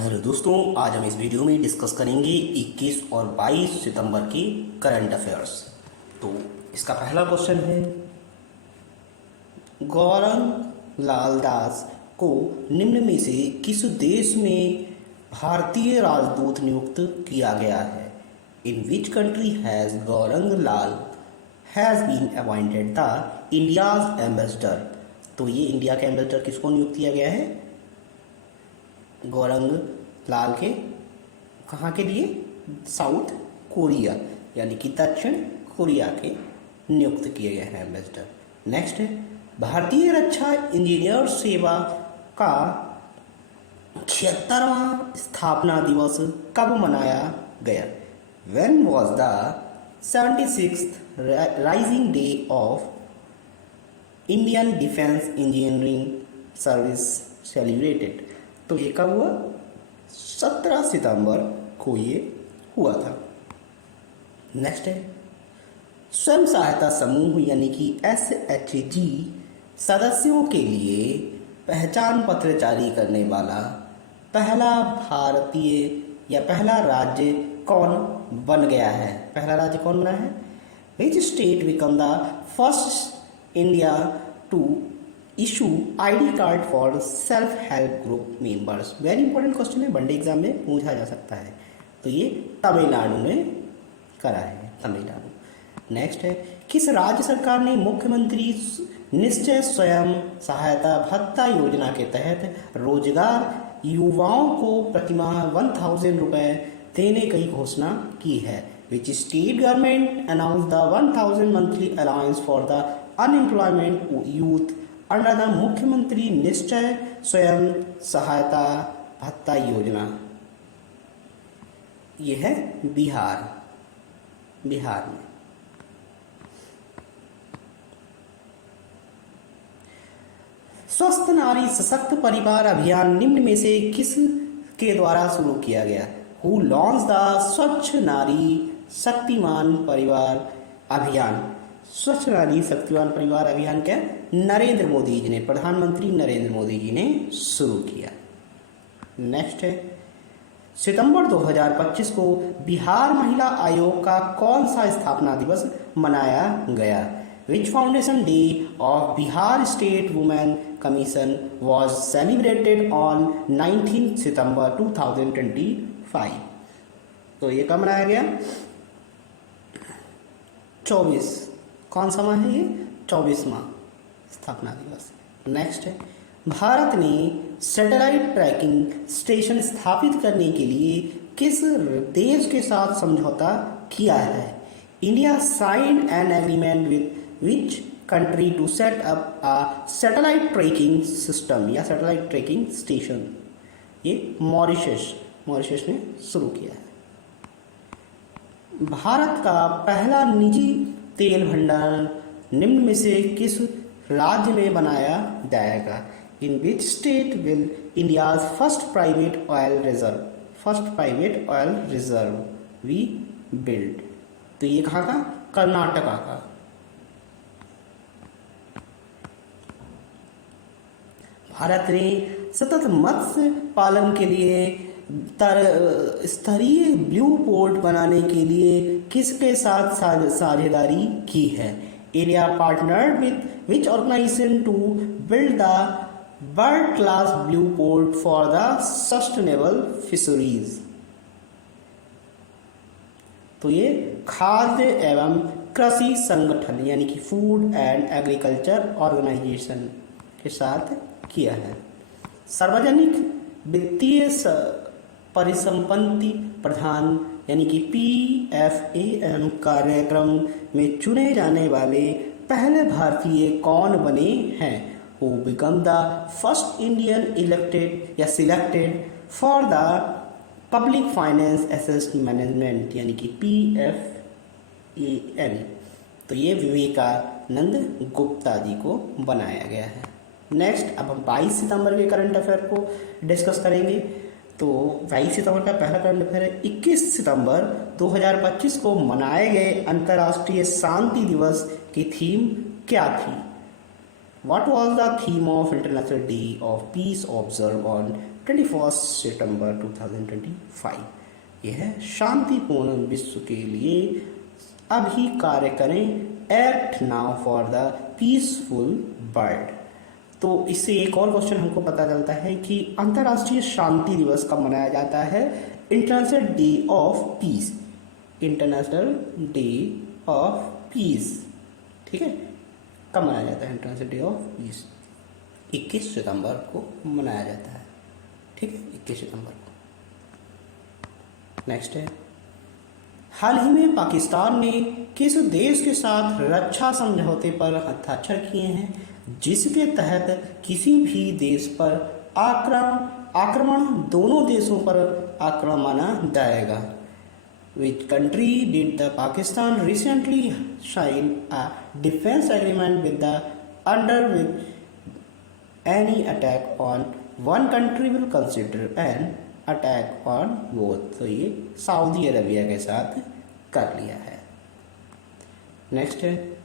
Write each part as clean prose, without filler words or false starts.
Hello दोस्तों, आज हम इस वीडियो में डिस्कस करेंगे 21 और 22 सितंबर की करंट अफेयर्स। तो इसका पहला क्वेश्चन है, गौरंग लाल दास को निम्न में से किस देश में भारतीय राजदूत नियुक्त किया गया है? In which country has Gaurang Lal has been appointed the India's ambassador? तो ये इंडिया के एम्बेसडर किसको नियुक्त किया गया है? गौरंग लाल के कहाँ के लिए? साउथ कोरिया यानी कि दक्षिण कोरिया के नियुक्त किए गए हैं एम्बेसडर। नेक्स्ट है, भारतीय रक्षा इंजीनियर सेवा का 76वां स्थापना दिवस कब मनाया गया? When was the 76th rising day of Indian defence engineering service celebrated? तो ये कब हुआ? 17 सितंबर को ये हुआ था। नेक्स्ट है, स्वयं सहायता समूह यानी कि SHG सदस्यों के लिए पहचान पत्र जारी करने वाला पहला भारतीय या पहला राज्य कौन बन गया है? पहला राज्य कौन बना है? Which state become the first India to issue ID card for self help group members? Very important question है, वनडे एग्जाम में पूछा जा सकता है। तो ये तमिलनाडु ने करा है, तमिलनाडु। नेक्स्ट है, किस राज्य सरकार ने मुख्यमंत्री निश्चय स्वयं सहायता भत्ता योजना के तहत रोजगार युवाओं को प्रतिमाह 1000 रुपये देने की घोषणा की है? Which state government announce the 1000 monthly allowance for the unemployment youth under the मुख्यमंत्री निश्चय स्वयं सहायता भत्ता योजना? ये है बिहार में। स्वस्थ नारी सशक्त परिवार अभियान निम्न में से किस के द्वारा शुरू किया गया? हु लॉन्च द स्वच्छ नारी शक्तिमान परिवार अभियान? स्वच्छ नारी शक्तिमान परिवार अभियान क्या? नरेंद्र मोदी जी ने, प्रधानमंत्री नरेंद्र मोदी जी ने शुरू किया। नेक्स्ट है, सितंबर 2025 को बिहार महिला आयोग का कौन सा स्थापना दिवस मनाया गया? Which foundation day of Bihar state women commission was celebrated on 19 September 2025? तो ये कब मनाया गया? 24। कौन सा माह है ये? 24वां स्थापना दिवस। नेक्स्ट है, भारत ने सैटेलाइट ट्रैकिंग स्टेशन स्थापित करने के लिए किस देश के साथ समझौता किया है? India signed an agreement with which country to set up a satellite tracking system या सैटेलाइट ट्रैकिंग स्टेशन? ये मॉरिशस ने शुरू किया है। भारत का पहला निजी तेल भंडारण निम्न में से किस राज्य में बनाया जाएगा? In which state will India's first private oil reserve we build? तो ये कहाँ का? कर्नाटका का। भारत ने सतत मत्स्य पालन के लिए स्तरीय ब्लू पोर्ट बनाने के लिए किसके साथ साझेदारी की है? India partnered with which organisation to build the world class blue port for the sustainable fisheries? तो ये खाद्य एवं कृषि संगठन यानी कि फूड एंड एग्रीकल्चर ऑर्गेनाइजेशन के साथ किया है। सार्वजनिक वित्तीय परिसंपत्ति प्रधान यानी कि PFAM कार्यक्रम में चुने जाने वाले पहले भारतीय कौन बने हैं? Who become the first Indian elected या selected for the public finance asset management यानी कि PFAM? तो ये विवेकानंद गुप्ता जी को बनाया गया है। नेक्स्ट, अब हम 22 सितंबर के करंट अफेयर को डिस्कस करेंगे। तो 22 सितंबर का पहला करंट अफेयर है, 21 सितंबर 2025 को मनाए गए अंतर्राष्ट्रीय शांति दिवस की थीम क्या थी? What was the theme of International Day of Peace observed on सितंबर 2025। यह शांतिपूर्ण विश्व के लिए अभी कार्य करें, act now for the peaceful world. तो इससे एक और क्वेश्चन हमको पता चलता है कि अंतर्राष्ट्रीय शांति दिवस कब मनाया जाता है। International day of peace, international day of peace, ठीक है, कब मनाया जाता है इंटरनेशनल डे ऑफ पीस? 21 सितंबर को मनाया जाता है, ठीक है, 21 सितंबर को। नेक्स्ट है, हाल ही में पाकिस्तान ने किस देश के साथ रक्षा समझौते पर हस्ताक्षर किए हैं जिसके तहत किसी भी देश पर आक्रमण दोनों देशों पर आक्रमण माना जाएगा? Which country did the Pakistan recently sign a defense agreement with the under which any attack on one country will consider an attack on both? तो ये सऊदी अरबिया के साथ कर लिया है। नेक्स्ट है,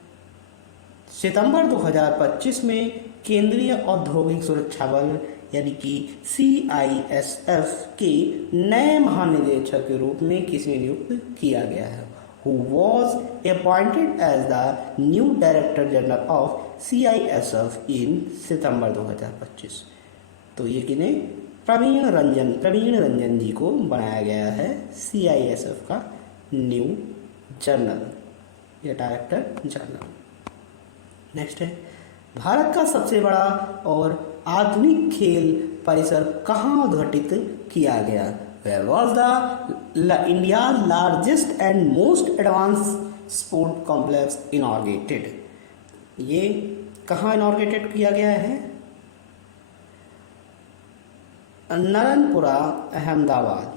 सितंबर 2025 में केंद्रीय औद्योगिक सुरक्षा बल यानी कि CISF के नए महानिदेशक के रूप में किसे नियुक्त किया गया है? Who was appointed as the new Director General of CISF in सितंबर 2025? तो ये किन्हें? प्रवीण रंजन जी को बनाया गया है CISF का न्यू जनरल या डायरेक्टर जनरल। नेक्स्ट है, भारत का सबसे बड़ा और आधुनिक खेल परिसर कहाँ उद्घाटित किया गया? Where was the India's largest and most advanced sport complex inaugurated? ये कहाँ इनॉर्गेटेड किया गया है? नरनपुरा, अहमदाबाद।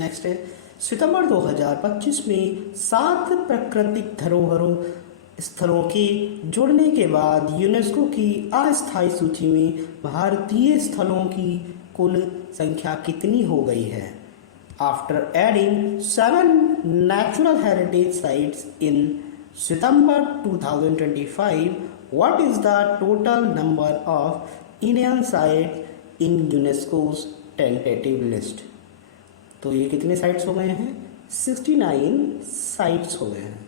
नेक्स्ट है, सितंबर 2025 में 7 प्राकृतिक धरोहरों स्थलों के जुड़ने के बाद यूनेस्को की अस्थायी सूची में भारतीय स्थलों की कुल संख्या कितनी हो गई है? After adding 7 natural heritage sites in September 2025, what is the total number of Indian site in UNESCO's tentative list? तो ये कितने साइट्स हो गए हैं? 69 साइट्स हो गए हैं।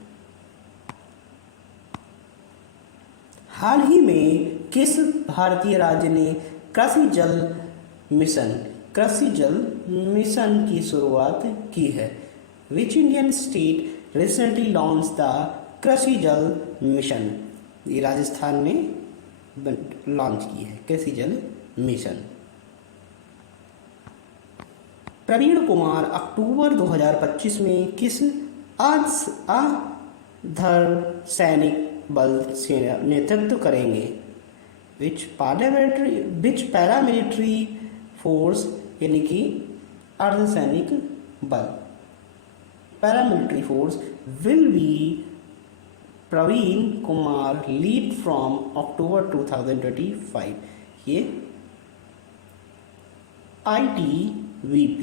हाल ही में किस भारतीय राज्य ने कृषि जल मिशन की शुरुआत की है? Which Indian state recently launch the कृषि जल मिशन? ये राजस्थान ने लॉन्च की है कृषि जल मिशन। प्रवीण कुमार अक्टूबर 2025 में किस अर्धसैनिक बल से नेतृत्व करेंगे? विच पैरामिलिट्री फोर्स यानी कि अर्धसैनिक बल, paramilitary force will be Praveen Kumar lead from October 2025? ये ITBP।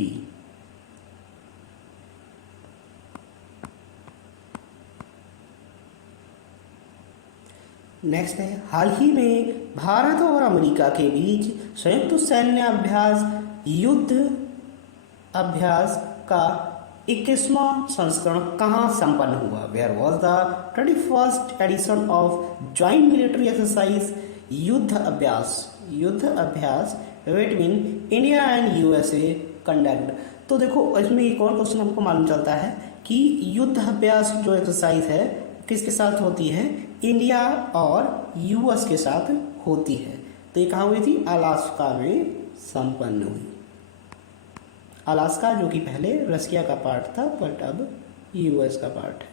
नेक्स्ट है, हाल ही में भारत और अमेरिका के बीच संयुक्त सैन्य युद्ध अभ्यास का 21वां संस्करण कहाँ संपन्न हुआ? Where was the 21st edition of joint military exercise Yudh Abhyas between India and USA conduct? तो देखो इसमें एक और क्वेश्चन हमको मालूम चलता है कि युद्ध अभ्यास जो एक्सरसाइज है किसके साथ होती है? इंडिया और US के साथ होती है। तो ये कहाँ हुई थी? अलास्का में संपन्न हुई। अलास्का जो कि पहले रसिया का पार्ट था बट अब US का पार्ट है।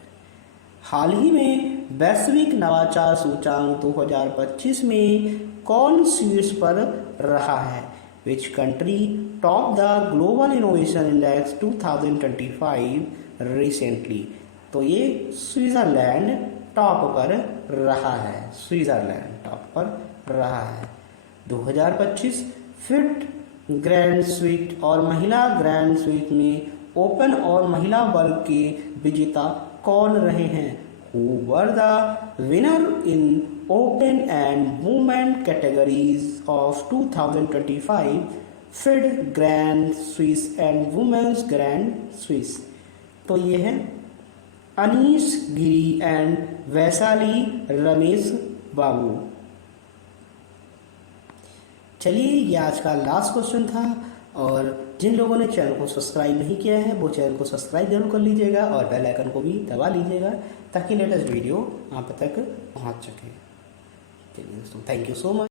हाल ही में वैश्विक नवाचार सूचांक 2025 में कौन शीर्ष पर रहा है? Which country top the global innovation index 2025 recently? तो ये स्विट्जरलैंड टॉप पर रहा है, 2025 फिट ग्रैंड स्वीट और महिला ग्रैंड स्वीट में ओपन और महिला वर्ग के विजेता कौन रहे हैं? Who were the winner in open and women categories of 2025 FIDE grand Swiss and women's grand Swiss. तो ये है अनीश गिरी एंड वैशाली रमेश बाबू। चलिए, ये आज का लास्ट क्वेश्चन था, और जिन लोगों ने चैनल को सब्सक्राइब नहीं किया है वो चैनल को सब्सक्राइब जरूर कर लीजिएगा और बेल आइकन को भी दबा लीजिएगा ताकि लेटेस्ट वीडियो आप तक पहुंच सके। चलिए दोस्तों, थैंक यू सो मच।